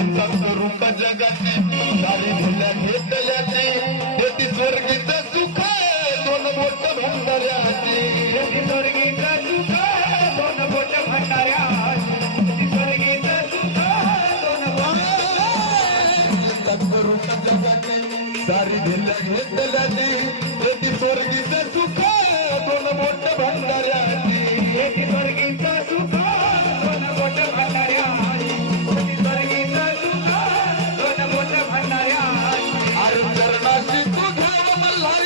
रूप जगाची सारी ढिल्या घेतल्याची येती स्वर्गीच सुख दोन बोट भंडाऱ्याची येथे स्वर्गीचं सुख दोन बोट भंडाऱ्या येथे स्वर्गीचं सुख दोन बोट रूप सारी ढिल्या घेतल्याची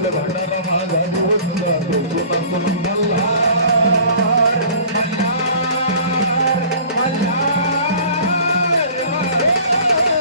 no.